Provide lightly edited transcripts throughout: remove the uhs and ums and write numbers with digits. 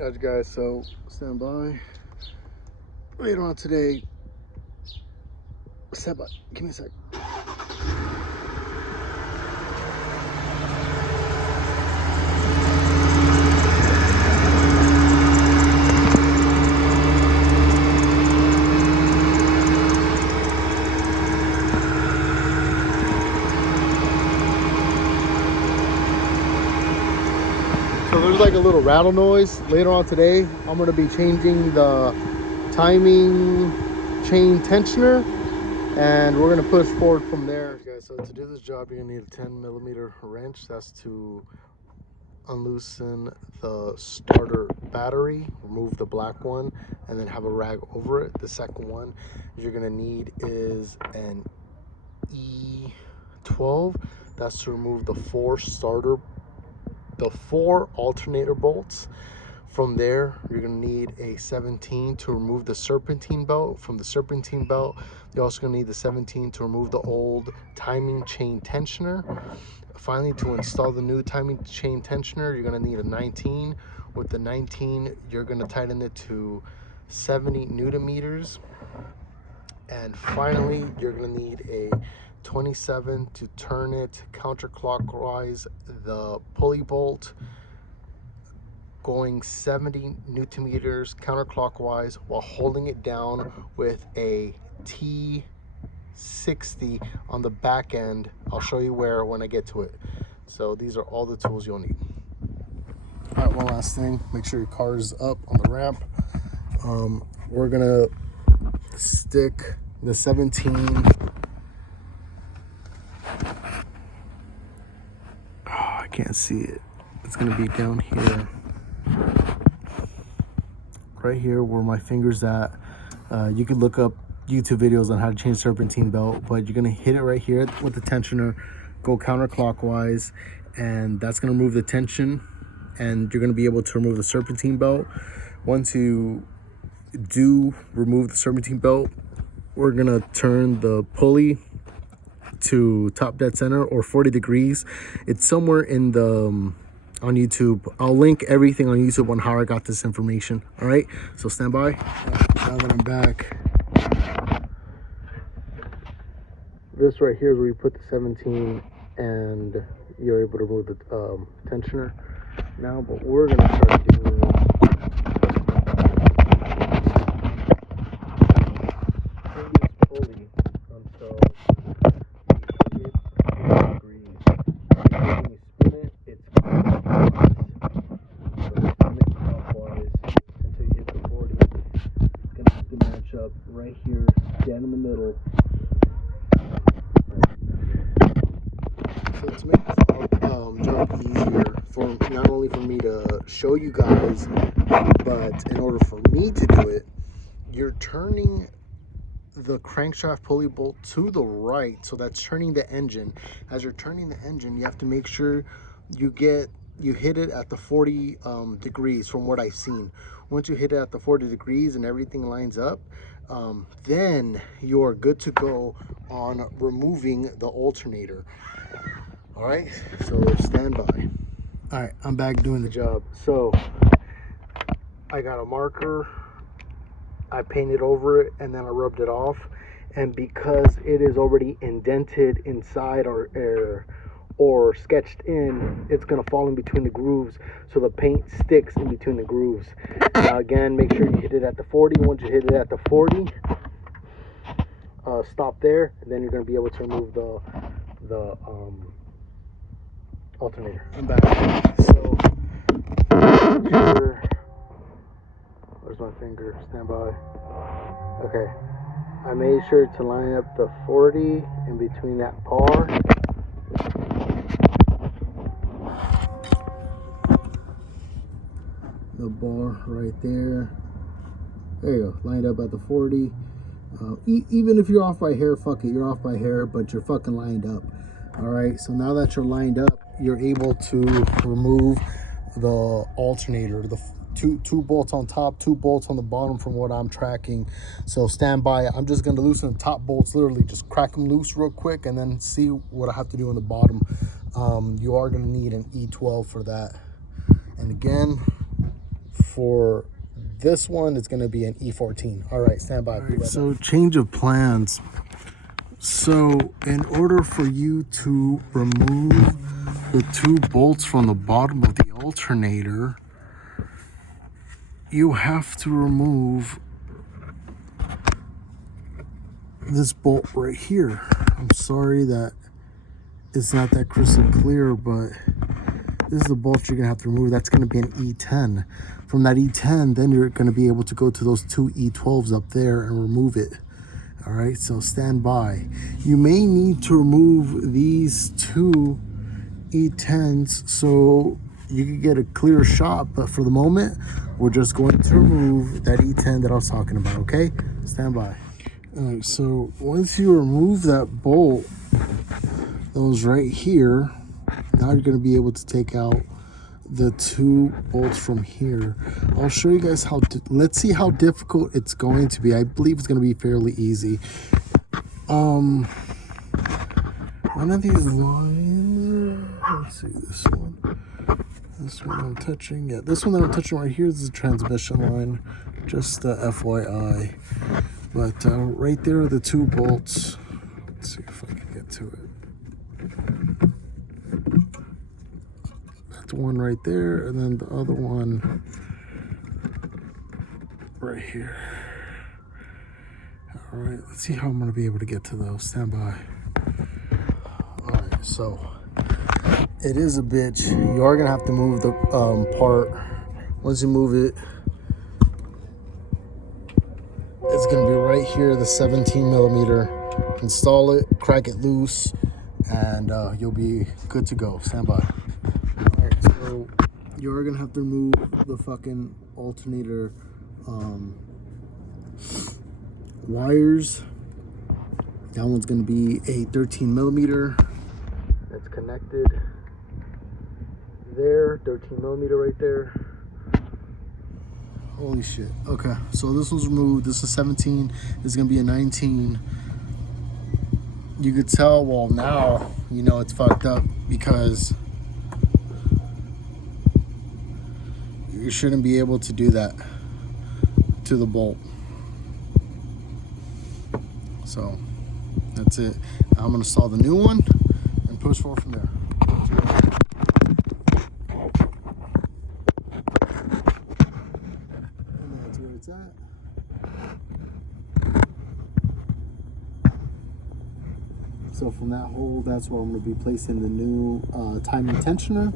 Alright guys, so stand by. Later on today, stand by, give me a sec. So there's like a little rattle noise. Later on today, I'm gonna be changing the timing chain tensioner, and we're gonna push forward from there. Guys, so to do this job, you're gonna need a 10mm wrench. That's to unloosen the starter battery, remove the black one, and then have a rag over it. The second one you're gonna need is an E12. That's to remove the four alternator bolts. From there, you're gonna need a 17 to remove the serpentine belt. From the serpentine belt, you're also gonna need the 17 to remove the old timing chain tensioner. Finally, to install the new timing chain tensioner, you're gonna need a 19. With the 19, you're gonna tighten it to 70 Newton meters. And finally, you're gonna need a 27 to turn it counterclockwise, the pulley bolt, going 70 Newton meters counterclockwise while holding it down with a T60 on the back end. I'll show you where when I get to it. So these are all the tools you'll need. All right, one last thing, make sure your car is up on the ramp. We're gonna stick the 17. I can't see it. It's gonna be down here, right here where my finger's at. You could look up YouTube videos on how to change serpentine belt, but you're gonna hit it right here with the tensioner, go counterclockwise, and that's gonna remove the tension, and you're gonna be able to remove the serpentine belt. Once you do remove the serpentine belt, we're gonna turn the pulley to top dead center or 40 degrees. It's somewhere in the on YouTube. I'll link everything on YouTube on how I got this information. All right, so stand by. Now that I'm back, this right here is where you put the 17 and you're able to remove the tensioner. Now, but we're gonna start doing this pulley until you hit 40 degrees. When you spin it, it's clockwise. So spin it clockwise until you hit the 40. It's gonna have to match up right here, dead in the middle. So to make this job easier, for not only for me to show you guys, but in order for me to do it, you're turning the crankshaft pulley bolt to the right, so that's turning the engine. As you're turning the engine, you have to make sure you hit it at the 40 degrees from what I've seen. Once you hit it at the 40 degrees and everything lines up, then you're good to go on removing the alternator. All right, so stand by. All right, I'm back doing the job. So I got a marker, I painted over it, and then I rubbed it off. And because it is already indented inside or sketched in, it's gonna fall in between the grooves, so the paint sticks in between the grooves. Now again, make sure you hit it at the 40. Once you hit it at the 40, stop there, and then you're gonna be able to remove the alternator. I'm back. So here, where's my finger? Stand by. Okay, I made sure to line up the 40 in between that bar. The bar right there. There you go, lined up at the 40. Even if you're off by hair, fuck it, you're off by hair, but you're fucking lined up. All right, so now that you're lined up, you're able to remove the alternator, the two bolts on top, 2 bolts on the bottom from what I'm tracking. So stand by. I'm just gonna loosen the top bolts, literally just crack them loose real quick and then see what I have to do on the bottom. You are gonna need an E12 for that. And again, for this one, it's going to be an E14. All right, stand by. Right, so change of plans. So in order for you to remove the 2 bolts from the bottom of the alternator, you have to remove this bolt right here. I'm sorry that it's not that crystal clear, but this is the bolt you're gonna have to remove. That's gonna be an E10. From that E10, then you're gonna be able to go to those 2 E12s up there and remove it. All right, so stand by. You may need to remove these 2 E10s so you can get a clear shot, but for the moment, we're just going to remove that E10 that I was talking about, okay? Stand by. All right, so once you remove that bolt that was right here, now you're gonna be able to take out the 2 bolts from here. I'll show you guys how to, let's see how difficult it's going to be. I believe it's going to be fairly easy. One of these lines, let's see, this one I'm touching, yeah, this one that I'm touching right here is the transmission line, just FYI. But right there are the 2 bolts. Let's see if I can get to it. One right there, and then the other one right here. All right, let's see how I'm gonna be able to get to those. Stand by. All right, so it is a bitch. You are gonna have to move the part. Once you move it, it's gonna be right here, the 17 millimeter. Install it, crack it loose, and you'll be good to go. Stand by. Alright, so you're gonna have to remove the fucking alternator wires. That one's gonna be a 13 millimeter. That's connected there, 13 millimeter right there. Holy shit. Okay, so this was removed. This is 17. This is gonna be a 19. You could tell, well, now you know it's fucked up because you shouldn't be able to do that to the bolt. So that's it. I'm gonna install the new one and push forward from there. And that's where it's at. So from that hole, that's where I'm gonna be placing the new timing tensioner.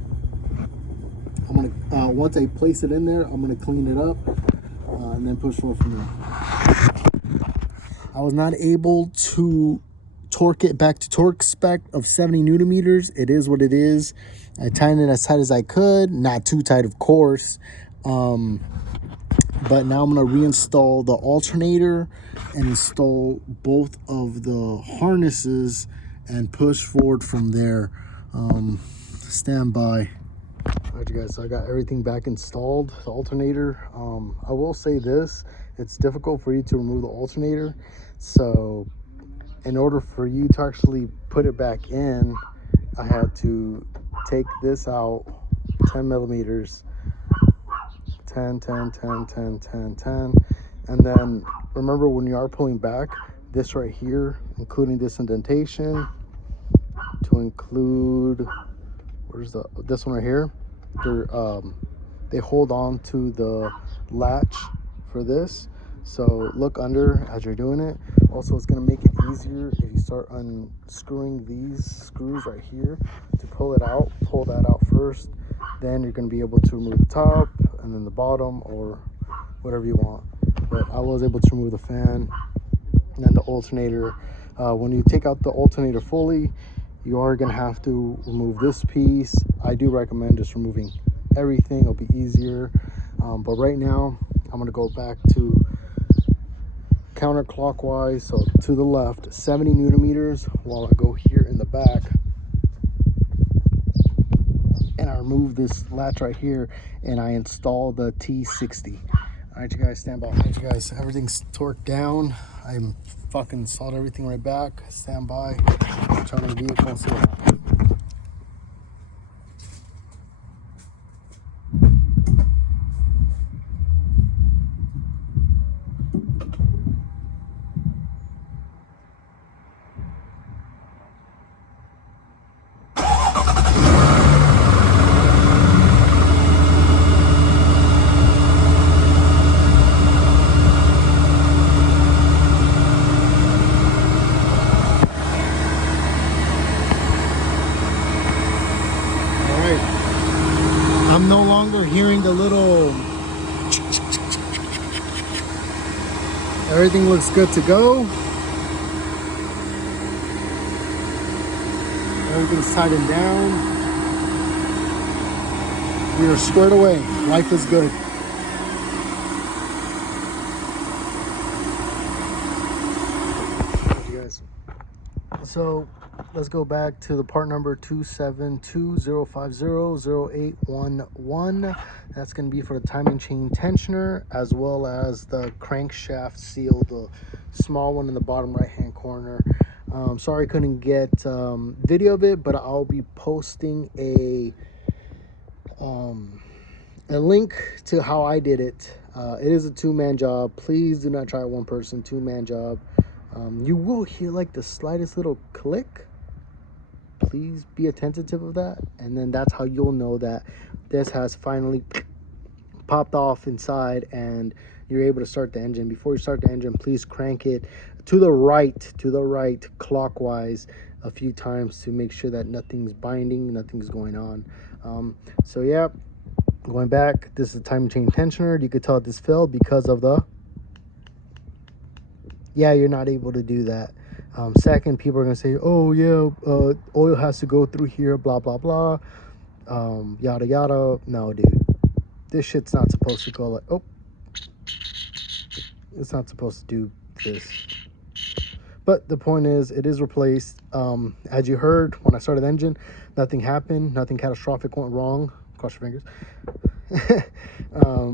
I'm gonna, once I place it in there, I'm gonna clean it up and then push forward from there. I was not able to torque it back to torque spec of 70 Newton meters. It is what it is. I tightened it as tight as I could, not too tight, of course. But now I'm gonna reinstall the alternator and install both of the harnesses and push forward from there. Stand by. All right, you guys, so I got everything back installed, the alternator. I will say this, it's difficult for you to remove the alternator. So in order for you to actually put it back in, I had to take this out 10 millimeters, 10, 10, 10, 10, 10, 10. And then remember, when you are pulling back, this right here, including this indentation, to include, this one right here, they hold on to the latch for this. So look under as you're doing it. Also, it's going to make it easier if you start unscrewing these screws right here to pull it out. Pull that out first, then you're going to be able to remove the top and then the bottom, or whatever you want. But I was able to remove the fan and then the alternator. When you take out the alternator fully, you are going to have to remove this piece. I do recommend just removing everything. It'll be easier. But right now, I'm going to go back to counterclockwise, so to the left, 70 Newton meters, while I go here in the back and I remove this latch right here and I install the T60. All right, you guys, stand by. All right, you guys, everything's torqued down. I'm fucking installed everything right back. Stand by. Turn on the vehicle and see what happens. Everything looks good to go. Everything's tightened down. We are squared away. Life is good. Thank you guys. So let's go back to the part number 272-050-0811. That's going to be for the timing chain tensioner, as well as the crankshaft seal, the small one in the bottom right hand corner. Sorry I couldn't get video of it, but I'll be posting a link to how I did it. It is a two-man job. Please do not try it one person, two-man job. You will hear like the slightest little click. Please be attentive of that, and then that's how you'll know that this has finally popped off inside and you're able to start the engine. Before you start the engine, please crank it to the right clockwise a few times to make sure that nothing's binding, nothing's going on. So yeah, going back, this is a timing chain tensioner. You could tell this failed because of the, yeah, you're not able to do that. Second, people are going to say, oh yeah, oil has to go through here, blah blah blah, yada yada. No, dude, this shit's not supposed to go like, oh, it's not supposed to do this. But the point is, it is replaced. As you heard, when I started the engine, nothing happened, nothing catastrophic went wrong. Cross your fingers.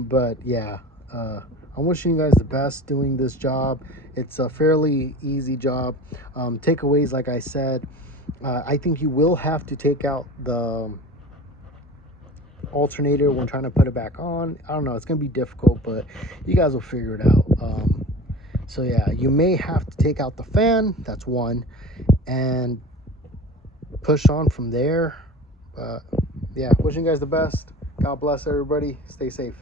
But yeah, I'm wishing you guys the best doing this job. It's a fairly easy job. Takeaways, like I said, I think you will have to take out the alternator when trying to put it back on. I don't know, it's gonna be difficult, but you guys will figure it out. So yeah, you may have to take out the fan, that's one, and push on from there. But yeah, wishing you guys the best. God bless everybody. Stay safe.